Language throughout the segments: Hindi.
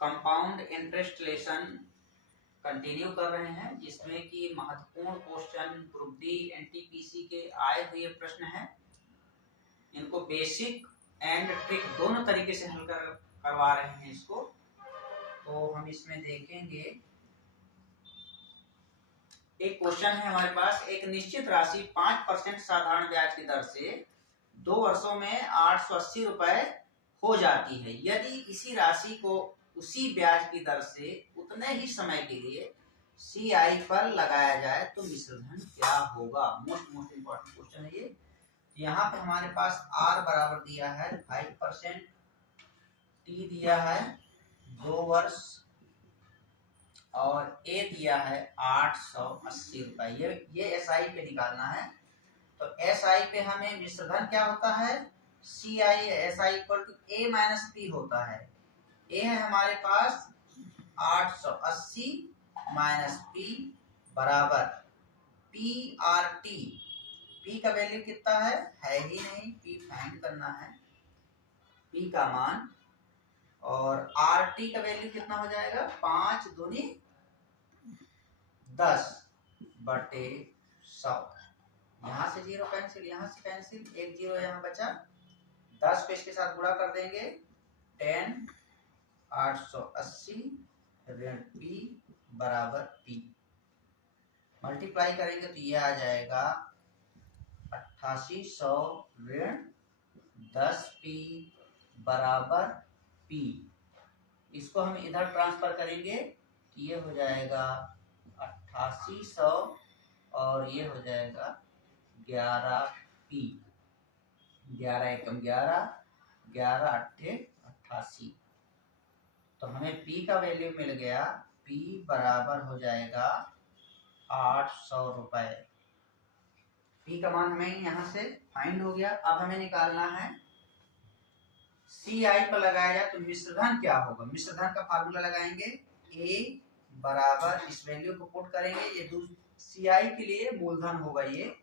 कंपाउंड इंटरेस्ट लेसन कंटिन्यू कर रहे हैं, जिसमें कि महत्वपूर्ण क्वेश्चन ग्रुप डी एनटीपीसी के आए हुए प्रश्न हैं। इनको बेसिक एंड ट्रिक दोनों तरीके से हल करवा रहे हैं इसको। तो हम इसमें देखेंगे, एक क्वेश्चन है हमारे पास, एक निश्चित राशि 5% साधारण ब्याज की दर से 2 वर्षों में 880 रुपए हो जाती है। यदि इसी राशि को उसी ब्याज की दर से उतने ही समय के लिए CI पर लगाया जाए तो मिश्र धन क्या होगा। मोस्ट इंपॉर्टेंट क्वेश्चन है ये। यहाँ पे हमारे पास R बराबर दिया है 5%, T दिया है 2 वर्ष और A दिया है 880 रुपए। ये SI पे निकालना है। तो SI पे हमें मिश्र धन क्या होता है, CI SI equal to A minus P होता है। A है हमारे पास 880 माइनस P बराबर PRT। P का वैल्यू कितना है ही नहीं, P फाइंड करना है, P का मान। और RT का वैल्यू कितना हो जाएगा, 5 दूनी 10 बटे 100। यहाँ से 0 कैंसिल, यहाँ से कैंसिल, 1 0 यहाँ बचा, 10 को इसके साथ गुणा कर देंगे, 10 880 ऋण P बराबर P। मल्टीप्लाई करेंगे तो ये आ जाएगा 8800 ऋण 10P बराबर P। इसको हम इधर ट्रांसफर करेंगे तो ये हो जाएगा 8800 और ये हो जाएगा 11P। 11 एकम 11, 11 अट्ठे 88। तो हमें P का वैल्यू मिल गया, P बराबर हो जाएगा 800 रुपए। P का मान हमें यहाँ से फाइंड हो गया। अब हमें निकालना है CI पर लगाया जाए तो मिश्र धन क्या होगा। मिश्र धन का फार्मूला लगाएंगे, A बराबर इस वैल्यू को पुट करेंगे, ये CI के लिए मूलधन होगा, ये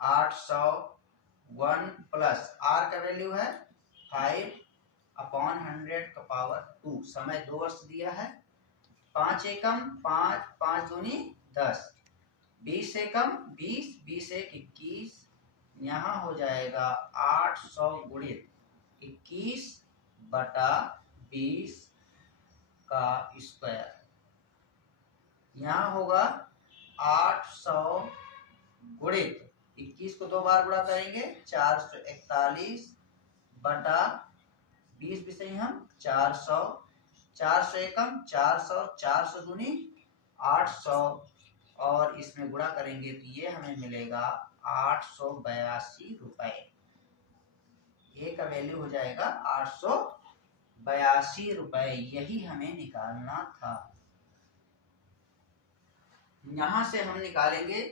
801 प्लस R का वैल्यू है 5/100 का पावर 2। समय 2 वर्ष दिया है। 5 एकम 5, 5 दूनी 10, 20 एकम 20, 20 एक 21। यहाँ हो जाएगा 800 गुणित 21 बटा 20 का स्क्वायर। यहाँ होगा 800 गुणित 21 को 2 बार गुणा करेंगे, 441 बटा 20 भी सही हम 400, 400 एकम 400, 400 दूनी 800 और इसमें गुणा करेंगे तो ये हमें मिलेगा 882 रुपए। ए का वैल्यू हो जाएगा 882 रुपए। यही हमें निकालना था। यहां से हम निकालेंगे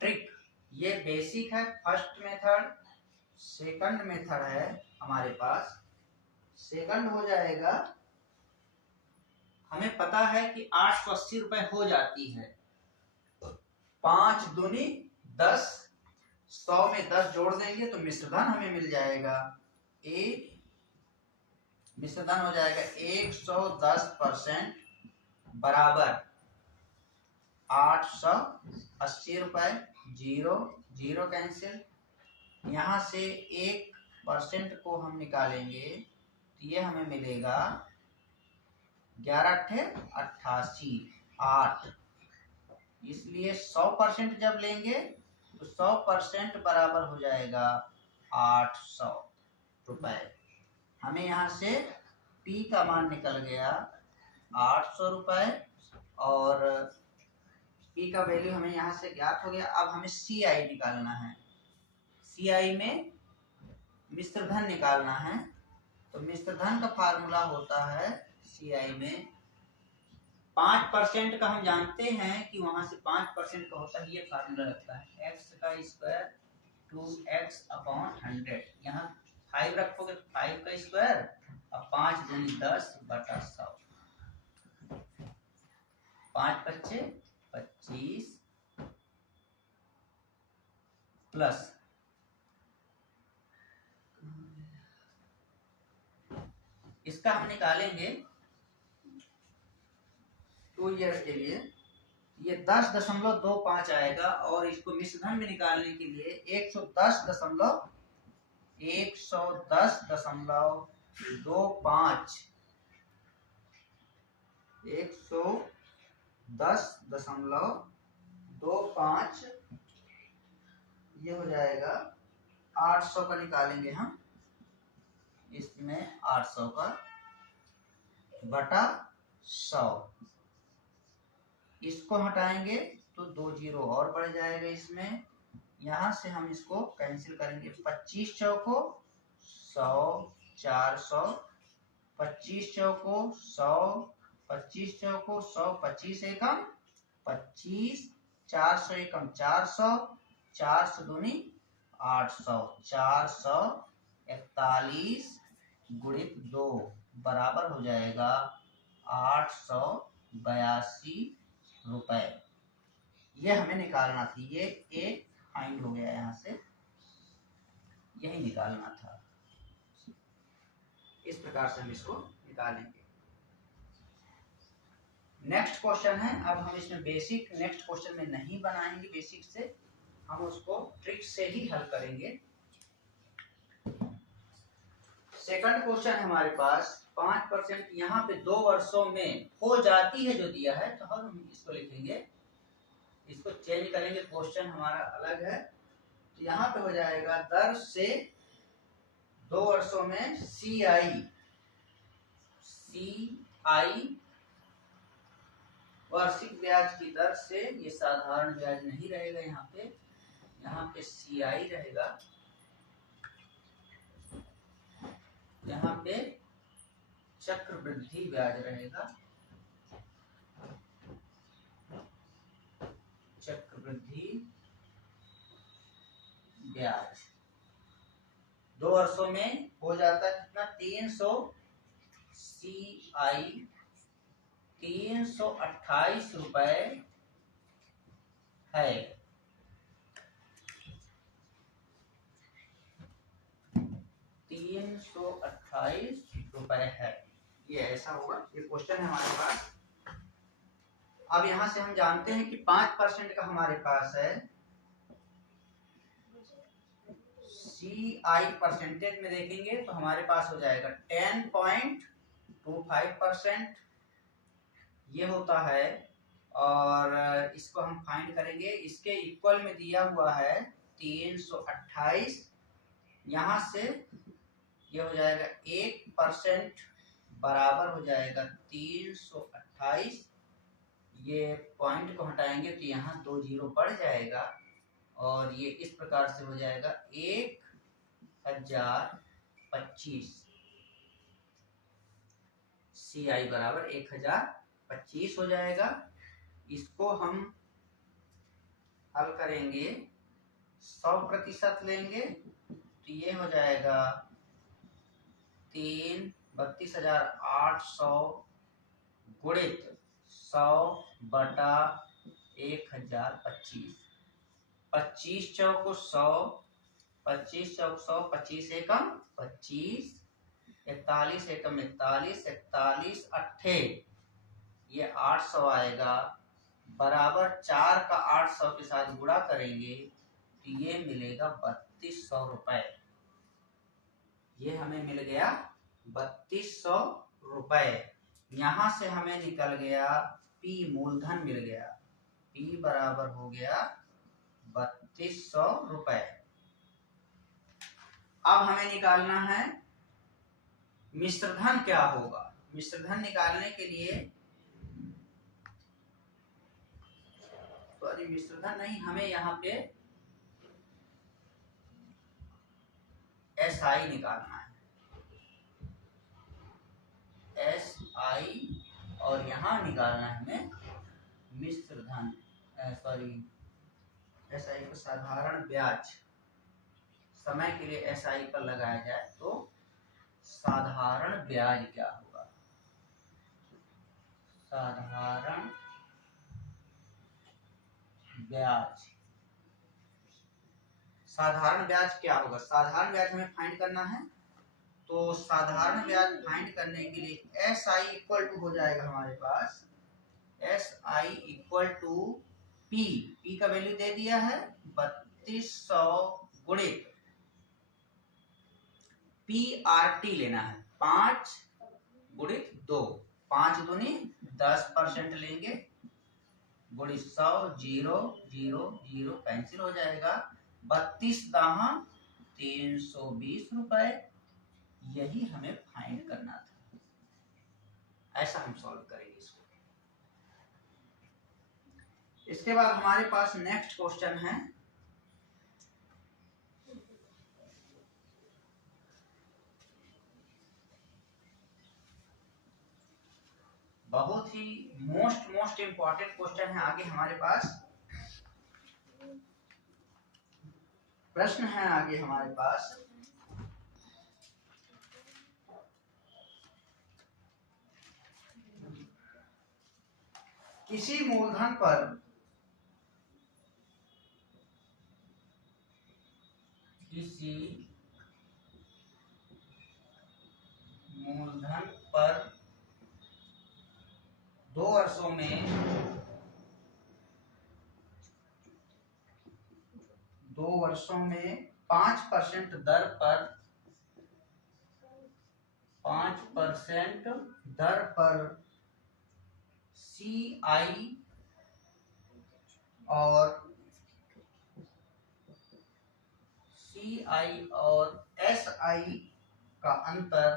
ट्रिक। ये बेसिक है, फर्स्ट मेथड। सेकंड मेथड है हमारे पास। सेकंड हो जाएगा, हमें पता है कि 880 रुपए हो जाती है। 5 दूनी 10, 100 में 10 जोड़ देंगे तो मिश्रधन हमें मिल जाएगा। मिश्रधन हो जाएगा 110% बराबर 880 रुपए। 0 0 कैंसिल, यहाँ से 1% को हम निकालेंगे तो ये हमें मिलेगा 11 अट्ठे 88 8। इसलिए 100% जब लेंगे तो 100% बराबर हो जाएगा 800 रुपए। हमें यहाँ से P का मान निकल गया 800 रुपए और P का वैल्यू हमें यहाँ से ज्ञात हो गया। अब हमें CI निकालना है। CI में मिश्रधन निकालना है। तो मिश्रधन का फार्मूला होता है CI में 5% का। हम जानते हैं कि वहां से 5% का होता है, ये फार्मूला लगता है x का स्क्वायर 2x/100। यहाँ 5 रखोगे तो 5 का स्क्वायर और 5 दूनी 10 बटा 100। 5 बच्चे 25 प्लस इसका हम निकालेंगे 2 ईयर के लिए, ये 10.25 आएगा। और इसको मिश्रधन में निकालने के लिए 110.25 110.25 ये हो जाएगा 800 का निकालेंगे हम। इसमें 800 का बटा 100, इसको हटाएंगे तो 2 जीरो और बढ़ जाएगा इसमें। यहां से हम इसको कैंसिल करेंगे। 25 चौको 100, 400, 25 चौको 100, 25 चौको 100, 25 एकम 25, 400 एकम 400, 400 दूनी 800, 441 गुणित 2 बराबर हो जाएगा 882 रुपए। ये हमें निकालना थी, ये एक फाइंड हो गया, यहाँ से यही निकालना था। इस प्रकार से हम इसको निकालेंगे। नेक्स्ट क्वेश्चन है, अब हम इसमें बेसिक नेक्स्ट क्वेश्चन में नहीं बनाएंगे, बेसिक से हम उसको ट्रिक से ही हल करेंगे। सेकंड क्वेश्चन हमारे पास 5% यहाँ पे 2 वर्षों में हो जाती है जो दिया है, तो हम इसको लिखेंगे, इसको चेंज करेंगे, क्वेश्चन हमारा अलग है। तो यहाँ पे हो जाएगा दर से 2 वर्षों में CI वार्षिक ब्याज की दर से, ये साधारण ब्याज नहीं रहेगा यहाँ पे CI रहेगा। यहाँ पे चक्रवृद्धि ब्याज रहेगा, चक्रवृद्धि ब्याज 2 वर्षों में हो जाता है कितना, 300 CI 328 रुपए है। 328 रुपए है, ये ऐसा होगा। ये क्वेश्चन है हमारे पास। अब यहां से हम जानते हैं कि 5% का हमारे पास है, CI परसेंटेज में देखेंगे तो हमारे पास हो जाएगा 10.25% ये होता है। और इसको हम फाइंड करेंगे, इसके इक्वल में दिया हुआ है 328, यहां से ये हो जाएगा 1% बराबर हो जाएगा 328। ये पॉइंट को हटाएंगे तो यहाँ 2 जीरो बढ़ जाएगा और ये इस प्रकार से हो जाएगा 1025। CI बराबर 1025 हो जाएगा। इसको हम हल करेंगे, 100% लेंगे तो ये हो जाएगा 32,800 गुणित 100 बटा 1025। 25 चौको 100, 25 चौक 100, 25 एकम 25, 41 एकम 41, 41 अट्ठे ये 800 आएगा, बराबर 4 का 800 के साथ गुणा करेंगे तो ये मिलेगा 3200 रुपए। ये हमें मिल गया 3200 रुपए। यहां से हमें निकल गया P, मूलधन मिल गया, P बराबर हो गया 3200 रुपए। अब हमें निकालना है मिश्रधन क्या होगा। मिश्रधन निकालने के लिए, सॉरी मिश्रधन नहीं, हमें यहाँ पे SI निकालना है, SI, और यहाँ निकालना है हमें मिश्रधन, सॉरी SI को साधारण ब्याज। समय के लिए SI पर लगाया जाए तो साधारण ब्याज क्या होगा, साधारण ब्याज। साधारण ब्याज क्या होगा, साधारण ब्याज हमें फाइंड करना है। तो तो साधारण ब्याज फाइंड करने के लिए एस आई इक्वल टू हो जाएगा हमारे पास, S I equal to P, P का वैल्यू दे दिया है 3200 गुणित पी आर टी लेना है 5 गुणित 2, 5 दूनी 10% लेंगे, गुणित 100, 0 0 0 कैंसिल हो जाएगा, 32 दाहा 320 रुपए। यही हमें फाइंड करना था, ऐसा हम सॉल्व करेंगे इसको। इसके बाद हमारे पास नेक्स्ट क्वेश्चन है, बहुत ही मोस्ट इंपॉर्टेंट क्वेश्चन है। आगे हमारे पास प्रश्न है, आगे हमारे पास किसी मूलधन पर किसी मूलधन पर 2 वर्षों में 5% दर पर 5% दर पर CI और SI का अंतर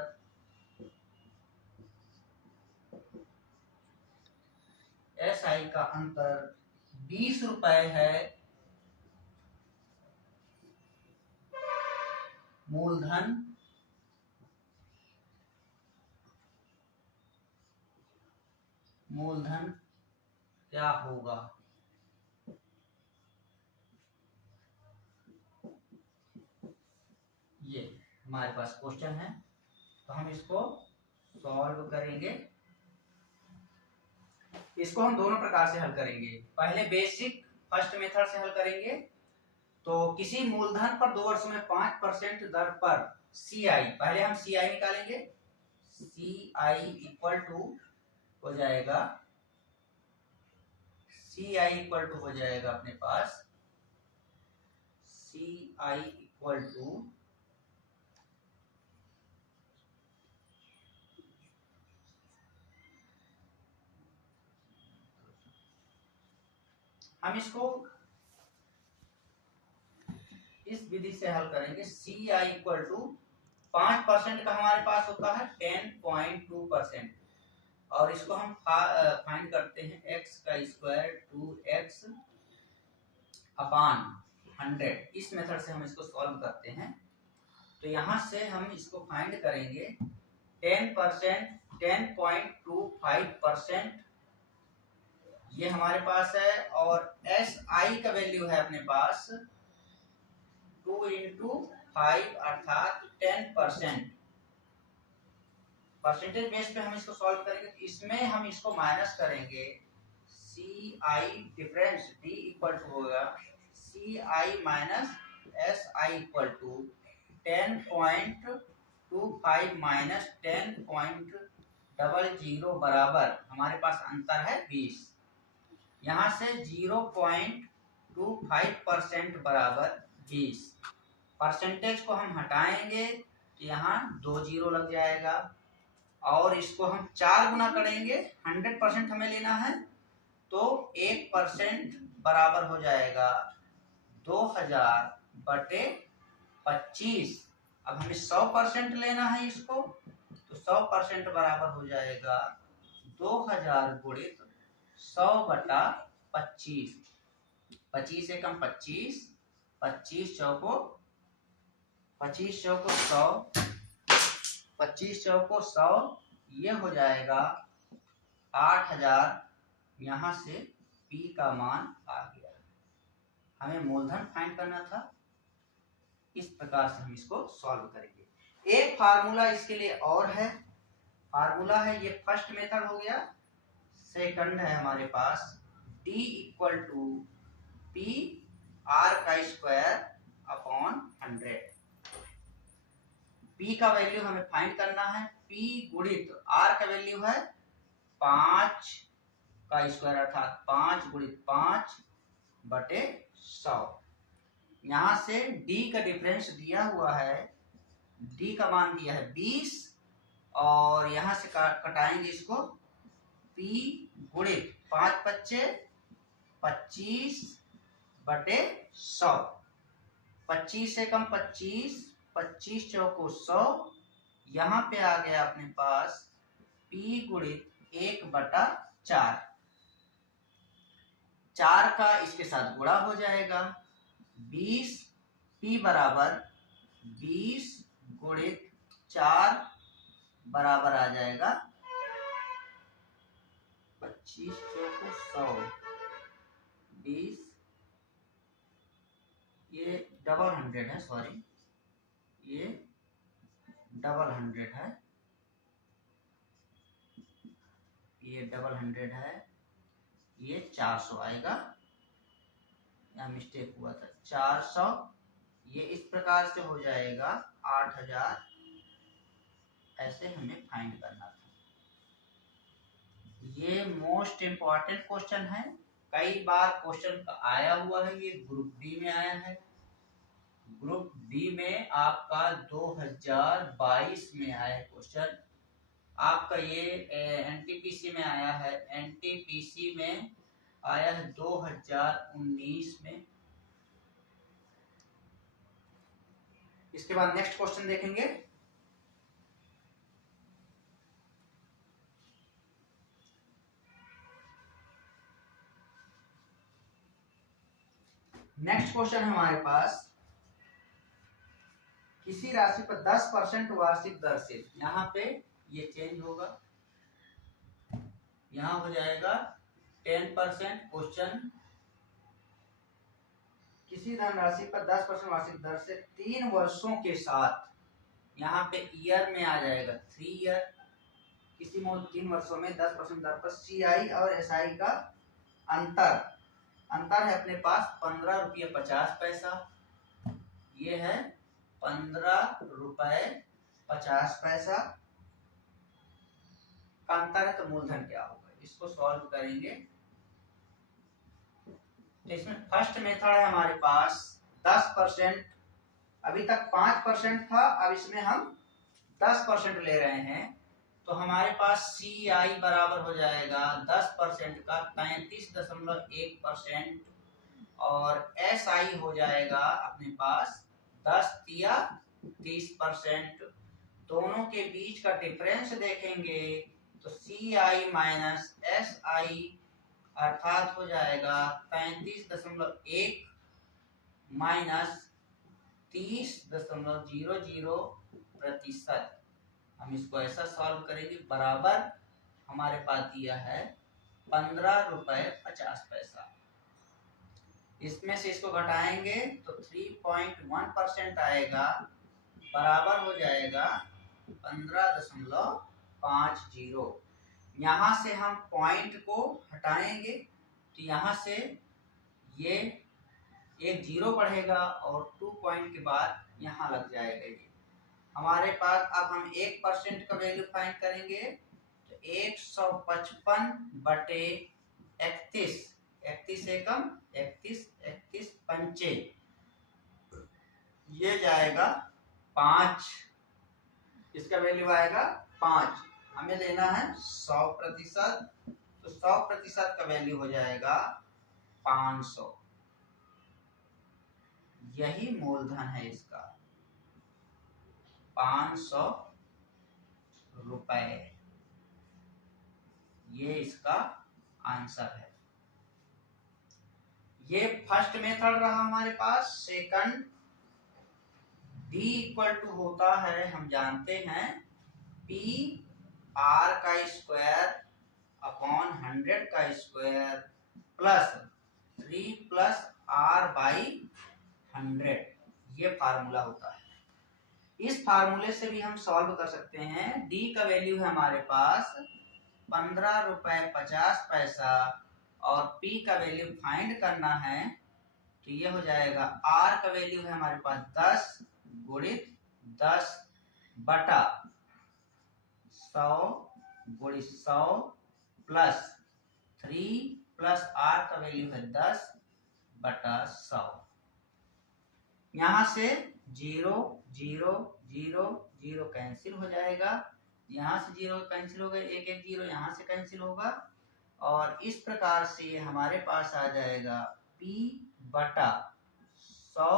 SI का अंतर 20 रुपए है, मूलधन क्या होगा? ये हमारे पास क्वेश्चन है, तो हम इसको सॉल्व करेंगे। इसको हम दोनों प्रकार से हल करेंगे। पहले बेसिक फर्स्ट मेथड से हल करेंगे। तो किसी मूलधन पर 2 वर्षों में 5% दर पर CI, पहले हम CI निकालेंगे। CI इक्वल टू हो जाएगा, CI इक्वल टू हो जाएगा अपने पास, CI इक्वल टू हम इसको इस विधि से हल करेंगे। CI इक्वल टू 5% का हमारे पास होता है 10.2%, और इसको हम फाइंड करते हैं x का स्क्वायर 2x अपॉन 100। इस मेथड से हम इसको सॉल्व करते हैं। तो यहाँ से हम इसको फाइंड करेंगे 10%, 10.25% ये हमारे पास है, और SI का वैल्यू है अपने पास 2 into 5 अर्थात 10%। परसेंटेज बेस पे हम इसको सॉल्व करेंगे, तो इसमें हम इसको माइनस करेंगे। CI difference D equal to होगा CI minus SI equal to 10.25 minus 10.00 बराबर हमारे पास अंतर है 20। यहाँ से 0.25% बराबर 20। परसेंटेज को हम हटाएंगे तो यहाँ 2 जीरो लग जाएगा, और इसको हम 4 गुना करेंगे, 100% हमें लेना है, तो 1% बराबर हो जाएगा 2000/25। अब हमें 100% लेना है इसको, तो 100% बराबर हो जाएगा 2000 गुणित 100/25। 25 से कम 25, 25 चौको 100, 25 चौको 100, ये हो जाएगा 8000। यहाँ से P का मान आ गया। हमें मूलधन फाइंड करना था, इस प्रकार से हम इसको सॉल्व करेंगे। एक फार्मूला इसके लिए और है, फार्मूला है, ये फर्स्ट मेथड हो गया। सेकंड है हमारे पास D equal to P R का स्क्वायर अपॉन 100। P का वैल्यू हमें फाइंड करना है। P गुणित R का वैल्यू है 5 का स्क्वायर अर्थात 5 गुणित 5/100। यहाँ से D का डिफरेंस दिया हुआ है, D का मान दिया है 20 और यहाँ से कटाएंगे इसको। P गुणित 5×25/100। 25 से कम 25, 25 चौको 100। यहाँ पे आ गया अपने पास P गुणित 1/4। 4 का इसके साथ गुणा हो जाएगा 20। P बराबर 20 गुणित 4 बराबर आ जाएगा 25 चौको 100, 20, ये डबल 100 है, सॉरी ये डबल 100 है, ये डबल 100 है, ये 400 आएगा, यहाँ मिस्टेक हुआ था 400। ये इस प्रकार से हो जाएगा 8000। ऐसे हमें फाइंड करना था। ये मोस्ट इम्पॉर्टेंट क्वेश्चन है, कई बार क्वेश्चन आया हुआ है। ये ग्रुप डी में आया है। ग्रुप डी में आपका 2022 में आया है क्वेश्चन। आपका ये एनटीपीसी में आया है, एनटीपीसी में आया है 2019 में। इसके बाद नेक्स्ट क्वेश्चन देखेंगे। नेक्स्ट क्वेश्चन हमारे पास, किसी राशि पर 10% वार्षिक दर से, यहाँ पे ये चेंज होगा, यहाँ हो जाएगा 10%। क्वेश्चन, किसी धनराशि पर 10% वार्षिक दर से 3 वर्षों के साथ, यहाँ पे ईयर में आ जाएगा 3 ईयर, किसी 3 वर्षों में 10% दर पर CI और SI का अंतर है अपने पास 15 रुपये 50 पैसा। ये है 15 रुपये 50 पैसा का अंतर है, तो मूलधन क्या होगा, इसको सॉल्व करेंगे। तो इसमें फर्स्ट मेथड है हमारे पास 10%, अभी तक 5% था, अब इसमें हम 10% ले रहे हैं। तो हमारे पास CI बराबर हो जाएगा 10% का 33.1% और SI हो जाएगा अपने पास 10 या 30%। दोनों के बीच का डिफरेंस देखेंगे तो CI माइनस SI अर्थात हो जाएगा 35.1 माइनस 30.00%। हम इसको ऐसा सॉल्व करेंगे, बराबर हमारे पास दिया है 15 रुपये 50 पैसा। इसमें से इसको घटाएंगे तो 3.1% आएगा, बराबर हो जाएगा 15.50। यहाँ से हम पॉइंट को हटाएंगे तो यहाँ से ये एक जीरो बढ़ेगा और 2 पॉइंट के बाद यहाँ लग जाएगा। ये हमारे पास, अब हम 1% का वैल्यू फाइंड करेंगे तो 155/31, 31 एकम 31, 31 पंचे, ये जाएगा 5, इसका वैल्यू आएगा 5। हमें लेना है 100%, तो 100% का वैल्यू हो जाएगा 500। यही मूलधन है इसका, 500 रुपए, ये इसका आंसर है। ये फर्स्ट मेथड रहा हमारे पास। सेकंड, D इक्वल टू होता है, हम जानते हैं, P R का स्क्वायर अपॉन 100 का square plus 3 plus R by 100, ये फार्मूला होता है। इस फार्मूले से भी हम सॉल्व कर सकते हैं। D का वैल्यू है हमारे पास 15 रुपये 50 पैसा और P का वैल्यू फाइंड करना है तो ये हो जाएगा, R का वैल्यू है हमारे पास 10 गुणित 10 बटा 100 गुणित 100 प्लस 3 प्लस r का वैल्यू है 10 बटा 100। यहां से 0 0 0 0 कैंसिल हो जाएगा, यहां से 0 कैंसिल हो गए, 1 1 0 यहां से कैंसिल होगा, और इस प्रकार से हमारे पास आ जाएगा p बटा 100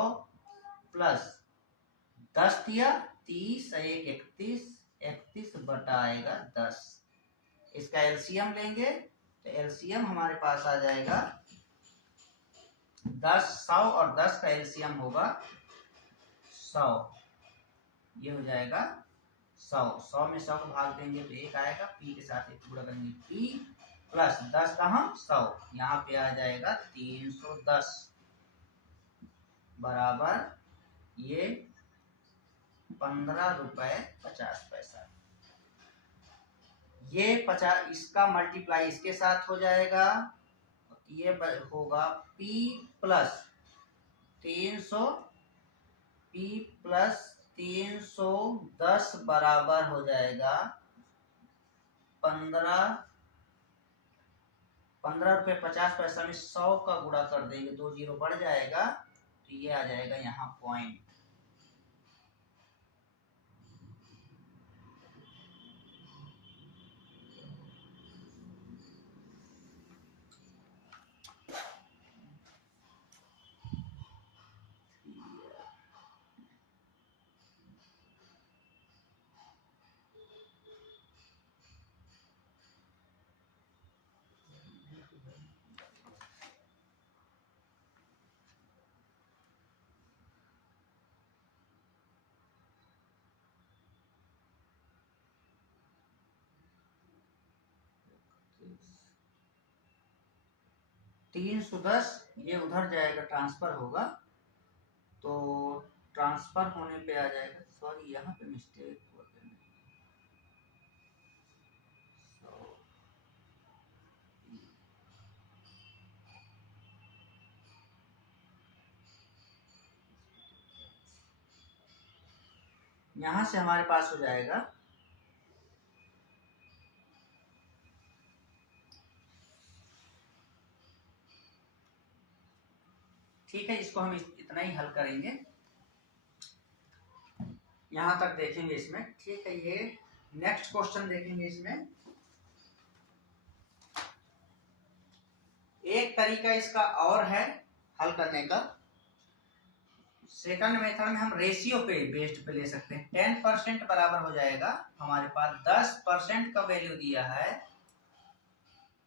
प्लस 10 दिया 30 1 31 31 बटा आएगा 10। इसका एलसीएम लेंगे तो एलसीएम हमारे पास आ जाएगा 10 100 और 10 का एलसीएम होगा 100। ये हो जाएगा 100 100 में 100 को भाग देंगे तो 1 आएगा, p के साथ 1 गुणा करेंगे p प्लस 10 का हम 100, यहाँ पे आ जाएगा 310 बराबर ये 15 रुपए 50 पैसा। ये 50 इसका मल्टीप्लाई इसके साथ हो जाएगा, ये होगा p प्लस 300 p प्लस 310 बराबर हो जाएगा 15 रुपए 50 पैसा में 100 का गुणा कर देंगे, 2 जीरो बढ़ जाएगा तो ये आ जाएगा यहाँ पॉइंट। तीन 310 ये उधर जाएगा, ट्रांसफर होगा तो ट्रांसफर होने पे आ जाएगा, सॉरी यहाँ पे मिस्टेक हो गई, यहाँ से हमारे पास हो जाएगा ठीक है। इसको हम इतना ही हल करेंगे, यहां तक देखेंगे इसमें, ठीक है। ये नेक्स्ट क्वेश्चन देखेंगे। इसमें एक तरीका इसका और है हल करने का। सेकंड मेथड में हम रेशियो पे बेस्ड पे ले सकते हैं। 10% बराबर हो जाएगा हमारे पास 10% का वैल्यू दिया है,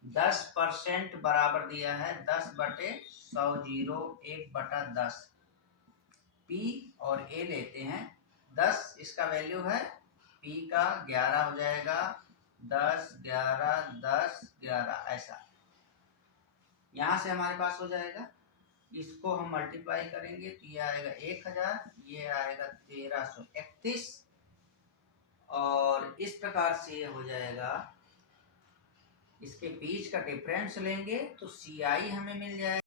10% बराबर दिया है 10 बटे 100 जीरो 1 बटा 10। P और A लेते हैं, 10 इसका वैल्यू है, P का 11 हो जाएगा, 10 11 10 11 ऐसा। यहां से हमारे पास हो जाएगा, इसको हम मल्टीप्लाई करेंगे तो ये आएगा 1000, ये आएगा 1331, और इस प्रकार से ये हो जाएगा। इसके बीच का डिफरेंस लेंगे तो CI हमें मिल जाएगा